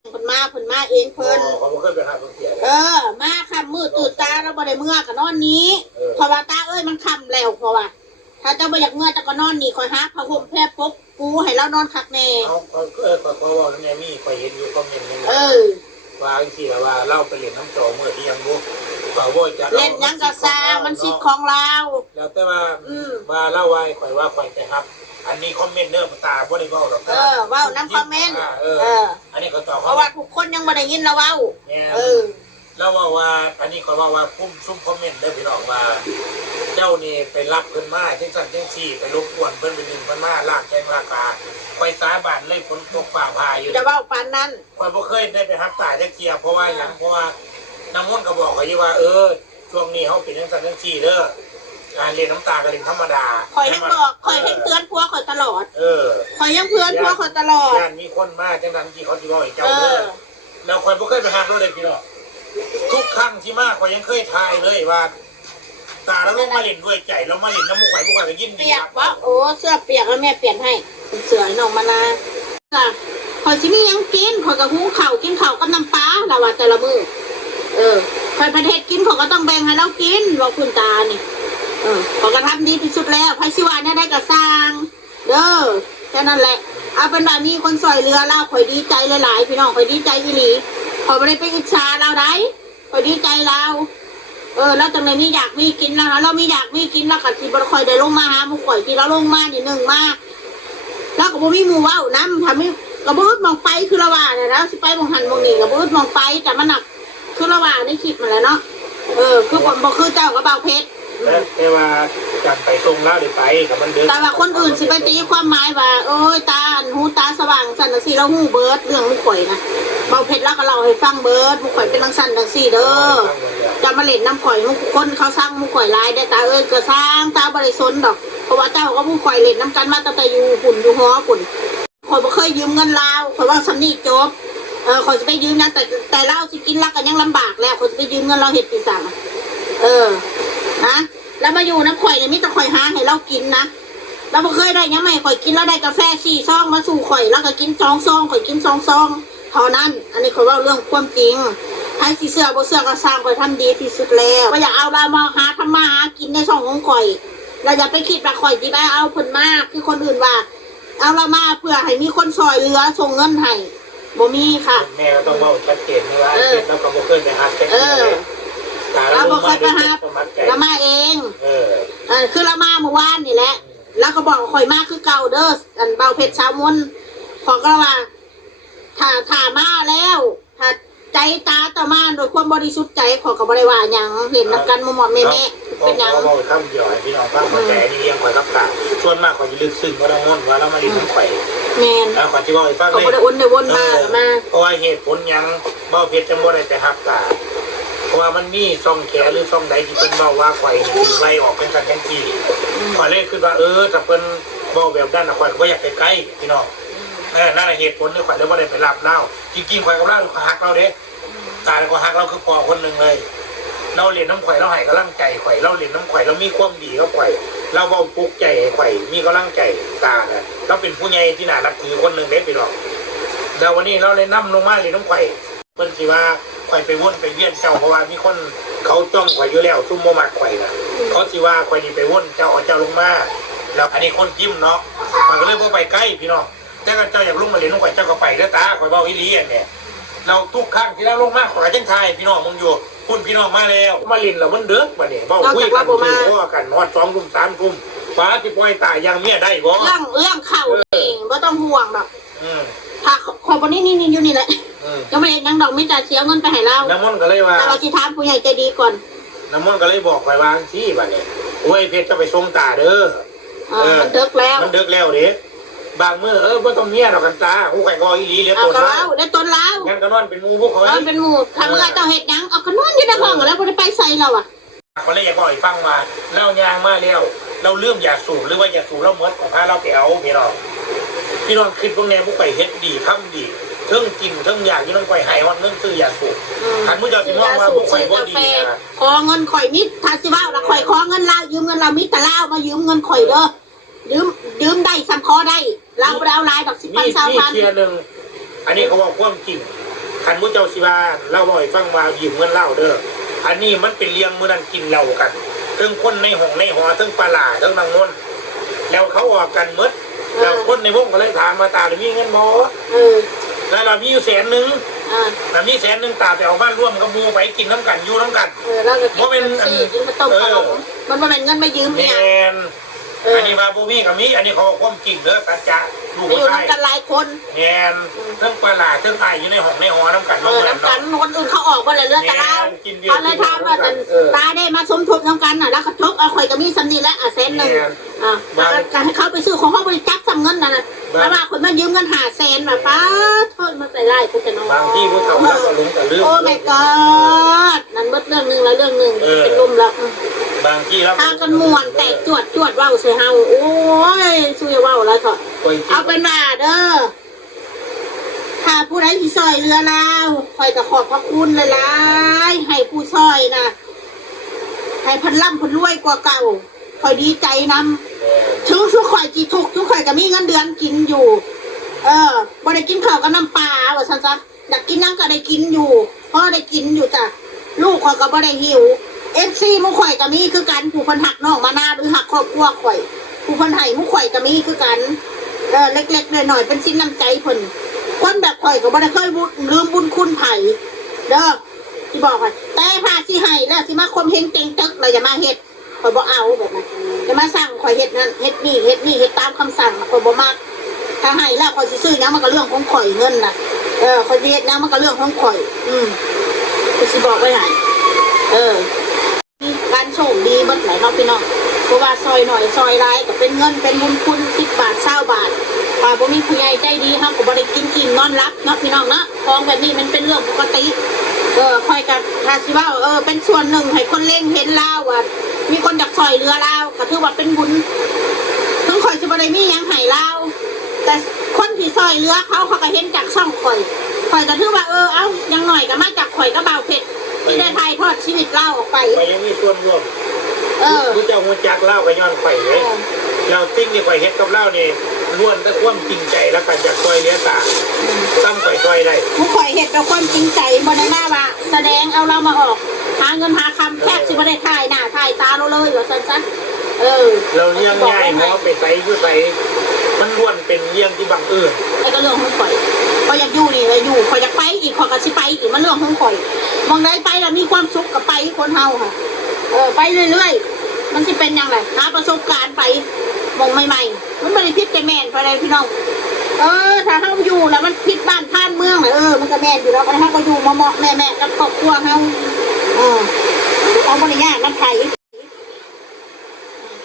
เพิ่นมาเองเพิ่นเขาบ่เคยไปหาคนเสียมาคำมืดตื่นตาแล้วบ่ได้เมื่อก็นอนนี้เพราะว่าตาเอ้ยมันคำแล้วเพราะว่าถ้าเจ้าบ่อยากเมื่อเจ้าก็นอนนี่คอยหาผ้าห่มแพร่ปกกูให้เรานอนคักแน่เขาว่าแม่มีคอยเห็นอยู่คอมเมนต์นึงว่าจังซี่ว่าเล่าไปเล่นน้ำจอเมื่อที่ยังบ่ก็บ่จะเล่นยังก็ซามันสิทธิ์ของเราแล้วแต่ว่าเล่าไว้ข่อยว่าข่อยไปครับอันนี้คอมเมนต์เด้อตาบ่ได้เว้าดอกเว้าน้ำคอมเมนต์อันนี้ก็ตอบเพราะว่าทุกคนยังบ่ได้ยินเราเว้าแล้วว่าอันนี้ก็ว่าคุ้มซุ่มคอมเมนต์ได้พี่น้องว่าเจ้านี่ไปรับเพิ่นมาจังซั่นจังซี่ไปรบกวนเพิ่นไปดึงเพิ่นมาลากแกงลากกาไปสาบานเลยฝนตกฟ้าผ่าอยู่จะเว้าปานนั้นข่อยบ่เคยได้ไปรับตาจักเที่ยเพราะว่าหยังเพราะว่าน้ำมนต์ก็บอกข่อยอยู่ว่าช่วงนี้เฮาเป็นจังซั่นจังซี่เด้อการเรียนน้ำตาก็เรียนธรรมดาข่อยให้บอกข่อยให้เตือนผัวข่อยตลอดข่อยยังเตือนผัวข่อยตลอดย่านมีคนมาจังนั้นที่เขาสิเว้าให้เจ้าเด้อแล้วข่อยบ่เคยไปหาเราเลยพี่น้องทุกครั้งที่มาข่อยยังเคยทายเลยว่าตาแล้วลงมาเล่นด้วยใจเรามาเล่นน้ำมุกไข่มุกไข่ก็ยินดีเปียกวะโอ้เสื้อเปียกแล้วแม่เปลี่ยนให้เสื้อน้องมานาข่อยสิมียังกินข่อยกับหุงข้าวกินข้าวกับน้ำปลาละว่าแต่ละมื้อข่อยประเทศกินเขาก็ต้องแบ่งให้เรากินบอกคุณตานี่เขาก็ทำดีที่สุดแล้วไพศิวาเนี่ยได้กระสร้างเด้อแค่นั้นแหละเอาเป็นแบบนี้คนซอยเรือเราข่อยดีใจหลายๆพี่น้องข่อยดีใจอีหลีข่อยไม่ได้ไปอิจฉาเราได้ข่อยดีใจเราแล้วจังเลยมีอยากมีกินนะคะเรามีอยากมีกินแล้วกับที่บริคอยได้ลงมาหาหมู่ข่อยที่เราลงมานี่หนึ่งมากแล้วก็บ่มีหมู่ว้าน้ำทำให้กระบุดมองไปคือละว่าเนี่ยแล้วสิไปมองหันมองนี่กระบุดมองไปแต่มันหนักคือละว่าในคลิปมาแล้วเนาะคือผมบอกคือเจ้ากระเบาเพชรแต่ว่าจับไปส่งแล้วหรือไปกับมันเดินแต่ว่าคนอื่นสิไปตีความหมายว่าโอ้ยตาหูตาสว่างสันสีเราหูเบิร์ดเรื่องมุกข่อยนะเบาเพชรแล้วก็เราให้ฟังเบิร์ดมุกข่อยเป็นทังสันทังสี่เด้อจะมาเล่นน้ำข่อยมุกคนเขาสร้างมุกข่อยลายได้ตาก็สร้างตาบริสุทธิ์ดอกเพราะว่าเจ้าก็มุกข่อยเล่นน้ำกันมาตั้งแต่อยู่ปุ่นอยู่หอปุ่นข่อยบ่เคยยืมเงินลาวข่อยว่าสำนีจบข่อยจะไปยืมนะแต่เล่าสิกินรักกันยังลำบากแล้วข่อยจะไปยืมเงินเราเห็ดปีศาจนะแล้วมาอยู่น้ำข่อยเนี่ยมิตรข่อยหาให้เรากินนะเราไม่เคยได้ยังไงข่อยกินแล้วได้กาแฟ4 ซองมาสู่ข่อยแล้วก็กิน2 ซองข่อยกิน2 ซองเท่านั้นอันนี้ข่อยว่าเรื่องความจริงให้สีเสื้อบ่เสื้อก็สร้างข่อยทำดีที่สุดแล้วก็อย่าเอาเรามาหาทำมาหากินในช่องของข่อยเราอย่าไปคิดว่าข่อยที่ไปเอาผลมากคือคนอื่นว่าเอาเรามาเพื่อให้มีคนซอยเรือส่งเงินให้บ่มีค่ะแม่ก็ต้องบอกชัดเจนว่าแล้วก็บ่เคยไปหาแค่เราบอกเคยไปหาเรามาเองคือเรามาเมื่อวานนี่แหละแล้วก็บอกข่อยมาคือเก่าเด้ออันเบาเพชรชาวมนขอก็ว่าถ้ามาแล้วถ้าใจตาต่อมาโดยความบริสุทธิ์ใจขอกับบริวารอย่างเห็นนักการมอมแม่เป็นอย่างเราทำเดี๋ยวให้พี่น้องฟังมาแต่นี่เลี้ยงข่อยกับตาส่วนมากข่อยจะลึกซึ้งว่าเราม่นว่าเรามาเลี้ยงข่อยแม่นแล้วข่อยจะบอกให้ฟังเลยเขาบ่ได้วนมาเพราะว่าเหตุผลยังเบาเพชรจังบ่ได้ไปหักตาเพราะว่ามันมีซ่องแขนหรือซ่องใดที่เป็นเบาว่าข่อยคือไล่ออกเป็นกันทั้งที่ข่อยเลยคือว่าถ้าเป็นเบาแบบนั้นข่อยก็อยากไปใกล้พี่น้องนั่นแหละเหตุผลที่ข่อยเลยว่าได้ไปรับเล่าจริงๆข่อยกับเล่าข่อยหักเราเด้ตาข่อยหักเราคือพอคนหนึ่งเลยเราเรียนน้ำข่อยเราให้กำลังใจข่อยเราเรียนน้ำข่อยเรามีความดีกับข่อยเราเบาปลุกใจข่อยมีกำลังใจตาเนี่ยเราเป็นผู้ใหญ่ที่น่านับถือคนหนึ่งเด้พี่น้องแล้ววันนี้เราเลยนั่งลงมาเรียนน้ำข่อยเพิ่นสิว่าข่อยไปวนไปเวียนเจ้าเพราะว่ามีคนเขาจ้องข่อยอยู่แล้วซุ่มโมมักข่อยนะเขาสิว่าข่อยนี่ไปวนเจ้าเอาเจ้าลงมาแล้วอันนี้คนจิ้มเนาะข่อยก็เลยบ่ไปใกล้พี่น้องแต่ก็เจ้าอยากลงมาเรียนน้ำข่อยเจ้าก็ไปแล้วตาข่อยเบาอีหลีเนี่ยเราทุกครั้งที่เราลงมาข่อยจังทายพี่น้องมึงอยู่คุณพี่น้องมาแล้วมาเรียนเรามันเด้อบัดนี้เว้าคุยกันคือว่ากันฮอด2 ทุ่ม 3 ทุ่มฟ้าสิปล่อยตายยังเมียได้บ่เรื่องเข้าเองบ่ต้องห่วงดอกถ้าขอบ่นี่อยู่นี่แหละก็ไม่ได้ยังดอกมิตรเสียเงินไปให้เราน้ำมนต์ก็เลยว่าแต่เราสิถามผู้ใหญ่ใจดีก่อนน้ำมนต์ก็เลยบอกไปว่าที่บัดนี้โอ้ยเพชรจะไปส่งตาเด้อมันเดึกแล้วเด้บางมื้อบ่ต้องเมียดอกกันตาผู้ใครก็อีหลีเหลือต้นแล้วได้ต้นแล้วงั้นก็นอนเป็นหมู่พวกเขาเป็นหมู่ถ้าเมื่อเจ้าเฮ็ดหยังเอาก็นอนอยู่ในห้องแล้วบ่ได้ไปใส่เราอ่ะเขาเลยอยากบอกให้ฟังว่าเรายางมาแล้วเราเริ่มอยากสูบหรือว่าอยากสูบเราหมดของพาเราไปเอาพี่น้องคิดพวกแนวพวกไปเฮ็ดดีทำดีเทิงกินเทิงอยากอยู่น้องไปหายฮอดเงินซื้ออยากสูบหันมื้อเจ้าสิมองว่าพวกข่อยบ่ดีนะขอเงินข่อยนิดถ้าสิว่าข่อยขอเงินลาวยืมเงินเรามิตรลาวมายืมเงินข่อยเด้อยืมได้ซ้ำขอได้เราบ่ได้เอาลายดอก10,000 20,000นี่เทียนึงอันนี้เขาบอกความจริง คันมุเจ้าสิว่าเล่าบ่อยฟังว่ายืมเงินเล่าเด้ออันนี้มันเป็นเลี้ยงมื้อนั้นกินเหล้ากันทั้งคนในห้องในหอทั้งปลาหลาทั้งนางนวลแล้วเขาออกกันหมดแล้วคนในวงก็เลยถามมาตามีเงินบ่แล้วเรามีอยู่100,000เรามี100,000ตาไปเอาบ้านร่วมกับหมู่ไปกินน้ำกันอยู่น้ำกัน แล้วก็กินกินข้าวต้มขนมมันบ่แม่นเงินมายืมเนี่ยอันนี้มาบูมี่กับมีอันนี้เขาความจริงเด้อสัจจะลูก อยู่ ชาย น้ำกันหลายคน แงนเรื่องปลาเรื่องไออยู่ในห้องในหอน้ำกันน้ำ น้ำกันคนอื่นเขาออกมาเลยเรื่องแต่เราเขาเลยถามว่าตาได้มาสมทบน้ำกันน่ะแล้วเขาทบเอาข่อยก็มีสำนีและ100,000ให้เขาไปซื้อของเขาบริจาคทำเงินนั่นนะแล้วว่าคนมายืมเงิน500,000แบบป้าโทษมาใส่ไล่พวกแกน้อง บางที่ผู้เฒ่าแล้วก็ลุงแต่เรื่อง โอ้ my god นั่นเบิดเรื่องนึงแล้วเรื่องนึงเป็นลมแล้วบางที่แล้ว พากันม่วนแตกจวดเว้าใส่เฮาโอ้ยช่วยเว้าแล้วเถอะเอาเป็นว่าเด้อถ้าผู้ใดที่ซอยเรือเราคอยจะขอบพระคุณหลายๆให้ผู้ซอยนะให้เพันล่ำเพันรวยกว่าเก่าคอยดีใจนำถึงทุกข่อยจีทุกทุกข่อยก็มีเงินเดือนกินอยู่บ่ได้กินข้าวกับน้ำปลาว่าซั่นซะอยากกินยังก็ได้กินอยู่พ่อได้กินอยู่จ้ะลูกข่อยก็บ่ได้หิวFC มุข่อยก็มีคือกันผู้เพิ่นหักน้องมานาหรือหักครอบครัวข่อยผู้เพิ่นให้มุข่อยก็มีคือกันเล็กๆน้อยๆเป็นสินน้ำใจเพิ่นคนแบบข่อยก็บ่ได้เคยลืมบุญคุณไผเด้อที่บอกว่าแต่พาสิให้แล้วสิมาคมเฮงเต็งตึกแล้วอย่ามาเฮ็ดข่อยบ่เอาแบบนั้นอย่ามาสั่งข่อยเฮ็ดนั่นเฮ็ดนี่เฮ็ดตามคำสั่งข่อยบ่มักถ้าให้แล้วข่อยสิซื้อหยังมันก็เรื่องของข่อยเงินน่ะข่อยสิเฮ็ดหยังมันก็เรื่องของข่อยข่อยสิบอกไว้ให้การโชคดีเบิดไหลเนาะพี่น้องเพราะว่าซอยหน่อยซอยร้ายก็เป็นเงินเป็นบุญคุณ10 บาท20 บาทบ่มีผู้ใหญ่ใจดีเฮาก็บ่ได้กินอิ่มนอนหลับเนาะพี่น้องเนาะของแบบนี้มันเป็นเรื่องปกติค่อยกันถ้าสิว่าเป็นส่วนหนึ่งให้คนเล่งเห็นลาวว่ามีคนอยากซอยเรือลาวก็ถือว่าเป็นบุญถึงข่อยสิบ่ได้มีหยังให้ลาวแต่คนที่ซอยเรือเขาก็เห็นจากช่องข่อยก็ถือว่าเอายังหน่อยก็มาจากข่อยก็บ่าวเพชรที่ได้ถ่ายทอดชีวิตลาวออกไปข่อยยังมีส่วนร่วมผู้เจ้าหัวจักเล่าก็ย้อนข่อยเลยเราติ้งนี่ข่อยเฮ็ดกับเล่านี่ล้วนแต่ความจริงใจแล้วกันจากซอยเลี้ยตาซ้ำข่อยซอยได้ผู้ข่อยเฮ็ดด้วยความจริงใจบ่ได้มาว่าแสดงเอาเรามาออกหาเงินหาคำแทบสิบ่ได้ถ่ายหน้าถ่ายตาเราเลยว่าซั่นซะเราเลี้ยงง่ายหัวไปใส่อยู่ใส่มันล้วนเป็นเรื่องที่บังเอิญไอ้ก็เรื่องของข่อยข่อยอยากอยู่นี่อยู่ข่อยอยากไปอีกข่อยก็สิไปอีกมันเรื่องของข่อยมองได้ไปแล้วมีความสุขก็ไปคนเฮาค่ะไปเรื่อยๆมันสิเป็นยังไงหาประสบการณ์ไปมองใหม่ๆมันไม่ได้พิษแต่แม่นไปเลยพี่น้องถ้าเฮาอยู่แล้วมันพิษบ้านท่านเมืองมันก็แม่นอยู่แล้วก็เฮาก็อยู่เหมาะแม่กับครอบครัวเฮาเอาบ่ได้ยากน้ำไผ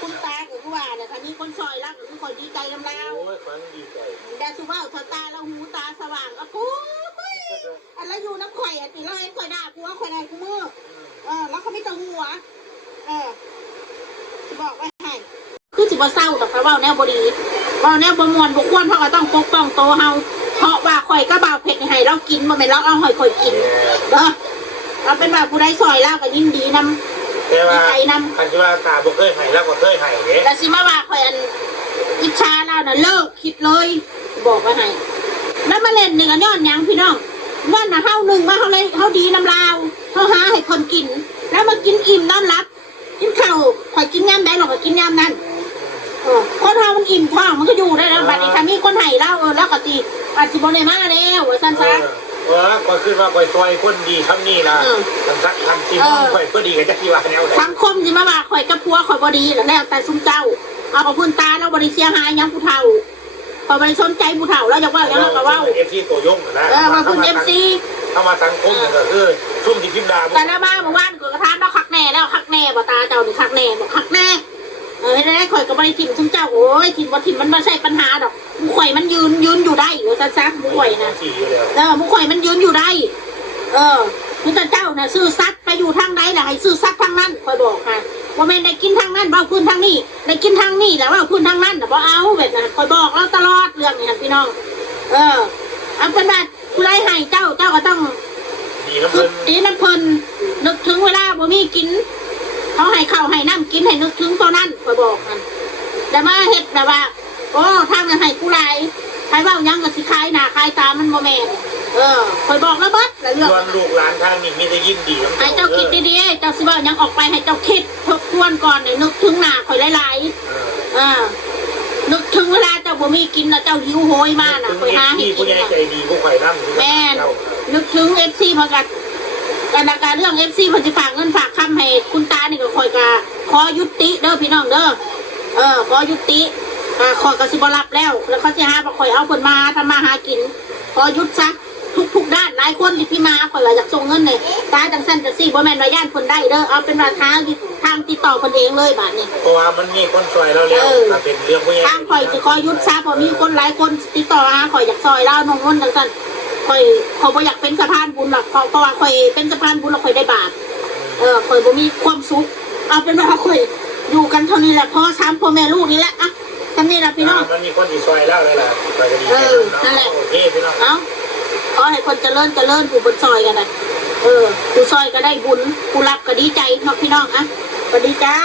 คุณตาก็คือว่าเนี่ยถ้ามีคนซอยรักก็คือคอยดีใจนำเราโอ้ยฟังดีใจแต่สุว่าเธอตาเราหูตาสว่างกูอะไรอยู่น้ำข่อยติเราเห็นข่อยด่ากูว่าข่อยได้กูมือแล้วเขาไม่ตะหัวจะบอกไว้ให้คือสิบ่เศร้าดอกเพราะว่าแนวบดีว่าแนวบ่มวนบ่ควรเพราะก็ต้องปกป้องโตเฮาเพราะว่าข่อยก็บ่าวเผ็ดให้เรากินบ่แม่นเราเอาข่อยกินเอาเป็นว่าผู้ใดซอยเราก็ยินดีนำแต่ว่าคันที่ว่าตาบ่เคยให้แล้วก็เคยให้เด้แล้วสิมาว่าข่อยอิจฉาเราน่ะเลิกคิดเลยบอกไว้ให้แล้วมาเล่นนี่ก็ย้อนหยังพี่น้องย้อนน่ะเฮานึงว่าเฮาเลยเฮาดีนำลาวเฮาหาให้คนกินแล้วมากินอิ่มนอนหลับกินข้าวข่อยกินยามใดเราก็กินยามนั้นคนเฮามันอิ่มท้องมันก็อยู่ได้แล้วบัดนี้ถ้ามีคนให้เราแล้วก็สิอาจสิบ่ได้มาแล้วว่าซั่นซะก็คือว่าข่อยซอยคนดีทำนี่ล่ะทำสิข่อยก็ดีกับจักที่ว่าแนวใดสังคมสิมาว่าข่อยกับผัวข่อยบ่ดีแล้วแต่ซุมเจ้าเอากับพื้นตาเราบ่ได้เสียหายหยังผู้เฒ่าข่อยบ่ได้สนใจผู้เฒ่าแล้วอยากว่าแล้วก็เว้า FC ตัวยงนะว่าคุณ FC เข้ามาสังคมก็คือซุ่มที่พิมพ์ด่าแต่ละมาเมื่อวานก็กระทานเราคักแน่แล้วคักแน่บ่ตาเจ้านี่คักแน่บ่คักแน่ได้ข่อยก็บ่ได้ทิ่มซุมเจ้าโอ้ยทิ่มบ่ทิ่มมันบ่ใช่ปัญหาดอกมุข่อยมันยืนอยู่ได้ว่าซั่นๆมุข่อยนะมุข่อยมันยืนอยู่ได้คือเจ้าน่ะซื้อซัดไปอยู่ทางใดล่ะให้ซื้อซัดทางนั้นข่อยบอกค่ะบ่แม่นได้กินทางนั้นเว้าพื้นทางนี้ได้กินทางนี้แล้วเว้าพื้นทางนั้นน่ะบ่เอาแบบนั้นข่อยบอกแล้วตลอดเรื่องนี้พี่น้องเอาเป็นว่าผู้ใดให้เจ้าก็ต้องดีน้ำเพิ่นนึกถึงเวลาบ่มีกินเขาให้ข้าวให้น้ำกินให้นึกถึงตอนนั้นข่อยบอกกันแต่มาเฮ็ดแบบว่าโอ้ทางนั้นให้กูหลายใครเว้ายังก็สิคายหน้าคายตามันบ่แม่นข่อยบอกแล้วเบิด เรื่อง ส่วนลูกหลานทางนี่มีแต่ยินดีของ ให้เจ้าคิดดีๆเจ้าสิว่ายังออกไปให้เจ้าคิดทบทวนก่อนเนี่ยนึกถึงหน้าข่อยหลายๆนึกถึงเวลาเจ้าบ่มีกินนะเจ้าหิวโหยมากนะข่อยหาให้ ที่ กิ ผู้ น ใหญ่ นะ ใจดีผู้ข่อยนำ แม่นนึกถึง FC เหมือนกันการเรื่อง FC เพิ่นสิฝากเงินฝากคำให้คุณตานี่ก็ข่อยก็ขอยุติเด้อพี่น้องเด้อขอยุติข่อยก็สิบ่รับแล้วเขาสิหาบ่ข่อยเอาเพิ่นมาทำมาหากินขอยุดซะทุกด้านหลายคนที่พี่มาข่อยว่าอยากส่งเงินเนี่ยตาจังซั่นจังซี่บ่แม่นว่าย่านเพิ่นได้เด้อเอาเป็นว่าทางติดต่อเพิ่นเองเลยบัดนี้ เพราะว่ามันมีคนช่วยเราแล้วถ้าเป็นเรื่องผู้ใหญ่ ทางข่อยสิขอยุดซะเพราะมีคนหลายคนติดต่อหาข่อยอยากซอยเล่าน้องเงินจังซั่นข่อยบ่อยากเป็นสะพานบุญหรอกเพราะว่าข่อยเป็นสะพานบุญแล้วข่อยได้บาปข่อยบ่มีความสุขเอาเป็นว่าข่อยอยู่กันเท่านี้แหละพ่อช้ำพ่อแม่ลูกนี่แหละอ่ะท่านนี่แหละพี่น้อง มันมีคนที่ช่วยแล้วเลยล่ะก็จะดี นั่นแหละ โอเคพี่น้อง เอ้าขอให้คนเจริญผู้บนซอยกันนะผู้ซอยก็ได้บุญผู้รับก็ดีใจเนาะพี่น้องอ่ะสวัสดีจ้า